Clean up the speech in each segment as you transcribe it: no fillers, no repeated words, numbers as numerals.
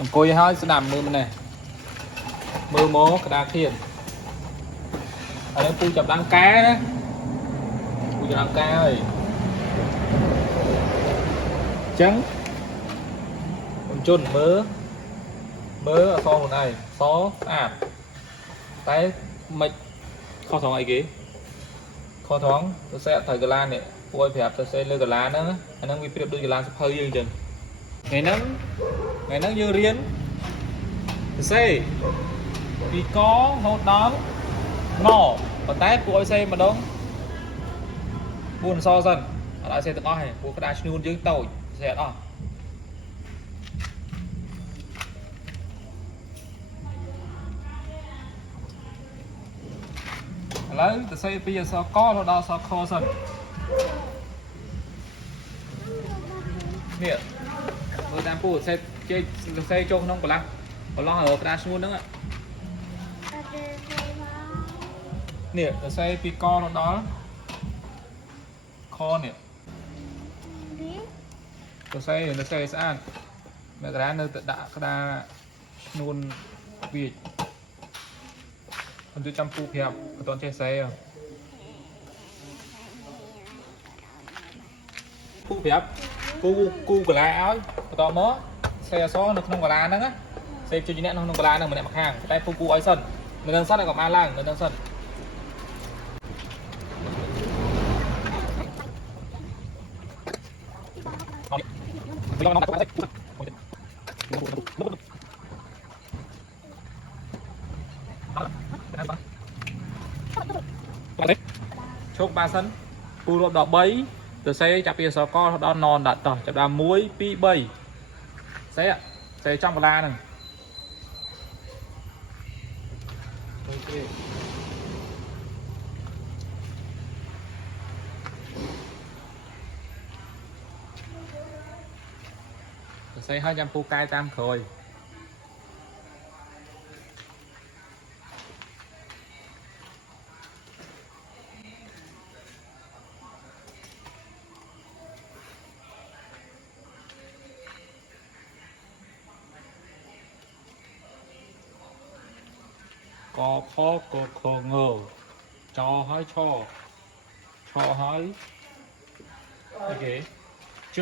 អង្គុយហើយស្ដាប់មើលនេះមើលមកក្តារខៀនហើយពូចាប់ដាំកែណាពូចាប់ដាំកែហើយអញ្ចឹងខ្ញុំជន់មើលអសខ្លួនឯងសស្អាតតែមិនខុសត្រង់អីគេខុសត្រង់ទៅសេត្រូវកាឡានេះពូឲ្យប្រាប់ទៅសេលើកាឡាហ្នឹងអាហ្នឹងវាប្រៀបដូចកាឡាសភៅយើងអញ្ចឹងថ្ងៃហ្នឹងយើងរៀនទៅសេពីករហូតដល់ងប៉ុន្តែពូឲ្យសេម្ដង4អក្សរសិនអត់ឲ្យសេទាំងអស់ទេពូក្តារឈ្នួនយើងតូចសេអត់អស់ឥឡូវទៅសេពីអក្សរករហូតដល់អក្សរខសិននេះមើលតាមពូសេជេសេចូលក្នុងកន្លះក្តារឈ្នួនហ្នឹងនេះទៅសេពីករហូតដល់ខនេះទៅសេស្អាតមករាននៅទៅដាក់ក្តារឈ្នួនវាខ្ញុំទៅចាំពូប្រាប់អត់ទាន់ចេះសេពូប្រាប់គូកន្លែឲ្យបន្តមកសេអសនៅក្នុងកន្លែហ្នឹងណាសេជួយអ្នកក្នុងកន្លែហ្នឹងម្នាក់ម្ខាងតែពូគូឲ្យសិននៅនឹងសិនឲ្យក៏បានឡើងនៅនឹងសិនឈប់បានសិនពូរាប់ដល់3ទៅសេចាប់ពីអក្សរកដល់ននដាក់តោះចាប់ដល់1 2 3សេចំកន្លាហ្នឹងអូខេទៅសេឲ្យចាំពូកាយតាមក្រោយកខកខងចហើយឆហើយអូខេជ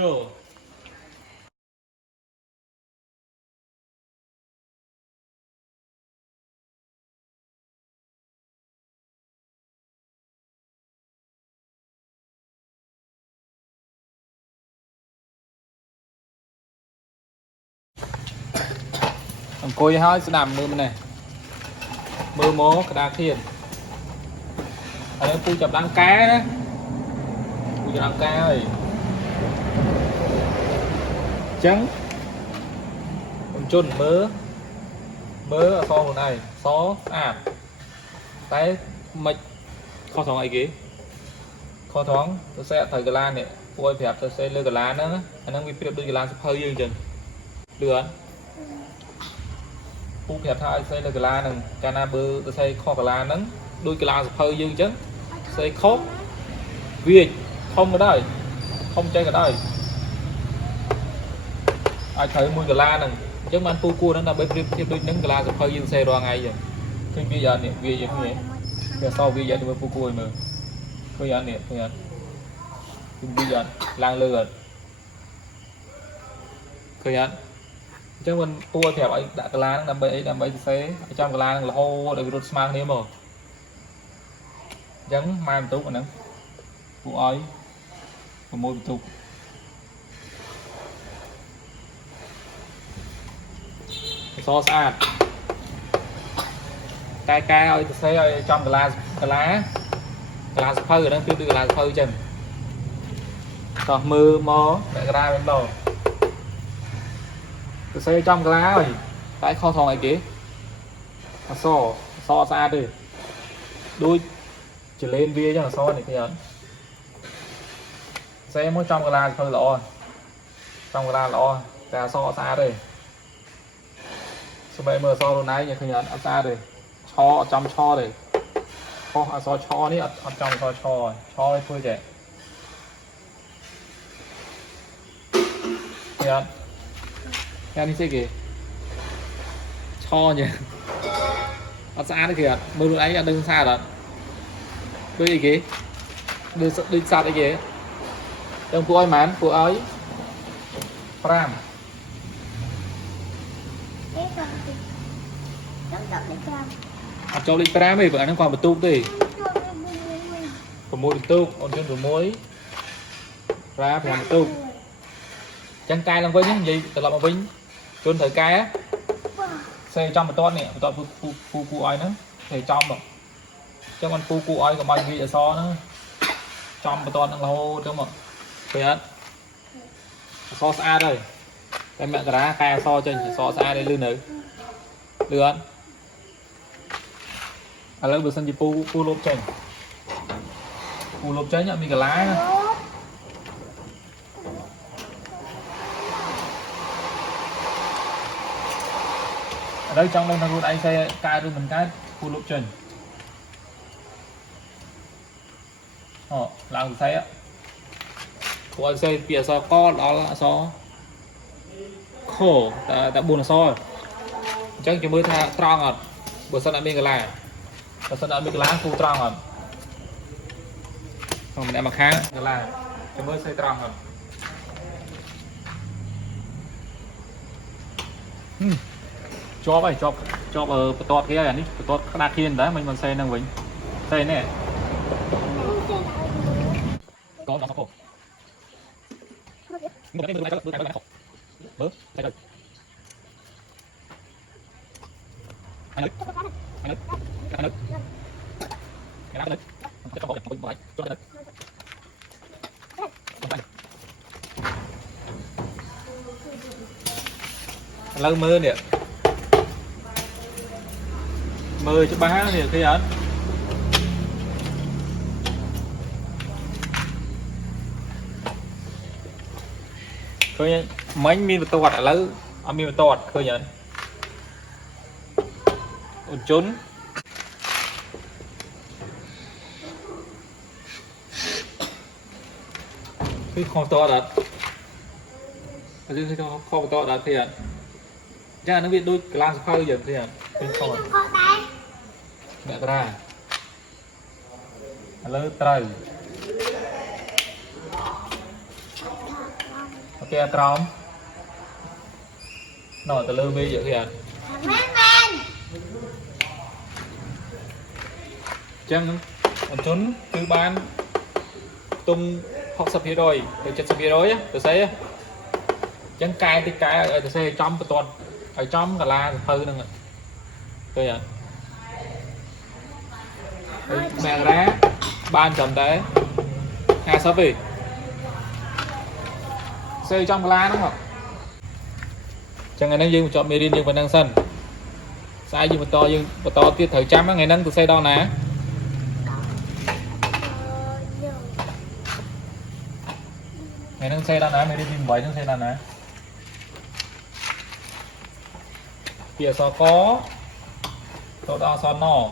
អង្គុយហើយស្ដាប់មើលនេះមើលមកក្តារខៀនហើយពូចាប់ដាំកែណាពូចាប់ដាំកែហើយអញ្ចឹងខ្ញុំជន់មើលអសខ្លួនឯងសស្អាតតែមិនខុសត្រង់អីគេខុសត្រង់ទៅសេត្រូវកាឡានេះពូឲ្យប្រាប់ទៅសេលើកាឡាហ្នឹងអាហ្នឹងវាប្រៀបដូចកាឡាសភៅយើងអញ្ចឹងលឿនពូប្រាប់ថាឲ្យសេលើកាឡាហ្នឹងកាលណាបើទៅសេខុសកាឡាហ្នឹងដូចកាឡាសភៅយើងអញ្ចឹងសេខុសវាធំក៏ដោយធំចេះក៏ដោយអាចត្រូវ1កាឡាហ្នឹងអញ្ចឹងបានពូគួរហ្នឹងដើម្បីប្រៀបធៀបដូចនឹងកាឡាសភៅយើងសេរាល់ថ្ងៃអញ្ចឹងឃើញវាយ៉ាងនេះវាយ៉ាងនេះវាសវាយ៉ាងទៅពូគួរឲ្យមើលឃើញយ៉ាងនេះឃើញអត់ឃើញវាយ៉ាងឡើងលើអត់ឃើញអត់អញ្ចឹងមិនពូឲ្យប្រាប់ឲ្យដាក់កាឡាហ្នឹងដើម្បីអីដើម្បីទៅសេឲ្យចំកាឡាហ្នឹងរហូតដល់វារត់ស្មើគ្នាមកអញ្ចឹងម៉ែបន្ទុកអាហ្នឹងពូឲ្យ6បន្ទុកអសស្អាតកែឲ្យទៅសេឲ្យចំកាឡាសភៅអាហ្នឹងគឺដូចកាឡាសភៅអញ្ចឹងតោះមើលមកតែក្រាយវិញដល់ទៅសេចំកាឡាហើយតែខុសត្រង់អីគេអសស្អាតទេដូចចលេនវាអញ្ចឹងអសនេះឃើញអត់សេមកចំកាឡាសភៅល្អចំកាឡាល្អតែអសស្អាតទេសម្រាប់មើលអសខ្លួនឯងឃើញអត់ស្អាតទេអត់ចំឆទេខុសអសឆនេះអត់ចំអសឆឲ្យធ្វើចេះ kìa theo đi xe kìa cho nhỉ ở xa đấy kìa mưa lúc ấy đừng xa rồi đôi gì kìa đi xa đấy kìa đừng phụ ơi mán phụ ấy pram cho đi pram ấy vẫn còn một tụ đi của môi tụ còn trên của môi ra phải một tụ chân cay lắm với những gì từ lọ mà vinh chôn thời cay á xe trong một toát nè một toát phu oi nữa thì trong rồi cho con phu oi còn bao nhiêu ở so nữa trong một toát đang hô cho mà phải hết so xa đây em mẹ ra cay so cho so xa đây lươn nữ được à lâu bữa sân gì phu lốp chén nhá mình cả lá ở đây trong đây thằng anh xe cài rồi mình cái phu lốp chén làm xe á của anh xe bìa so co đó là so khổ đã buồn là so chắc chúng mới tha tròn à bữa sau đã mình cả lá bữa sau đã mình cả lá phu tròn à còn mình đã mặc khá là chúng mới xây tròn rồi cho vậy cho ở toát kia này toát đa thiên đấy mình còn xây năng vĩnh xây nè có nó khổ nhưng mà cái này bữa khổ bữa xây rồi anh ơi cái này cho bỏ cái bỏ cho cái lâu mơ nè mơ cho ba nè khi anh khơi mấy miếng tọt ở lâu ở miếng tọt khơi nhận trốn cái kho to đặt ở dưới cái kho to đặt thì ạ ra nó biết đôi cái khơi giờ thì ạ bên kho mẹ ra lỡ trời ok tròn nổi từ lơ bây giờ thì ạ chẳng còn trốn cứ bán tung học sập rồi từ chất sập rồi á từ xe chẳng cay thì cay ở từ xe trong cái toàn ở trong cả la thư nè rồi ạ mẹ ra ban chấm đấy hai sắp về xe trong cái la đúng không chẳng ngày nay dương chọn mê nhưng vẫn đang sân sai gì mà to tiết thời trăm ngày nâng từ xe đo nè ngày nâng xe đo nè mê đi bảy nâng xe đo nè kia so có to đo so nọ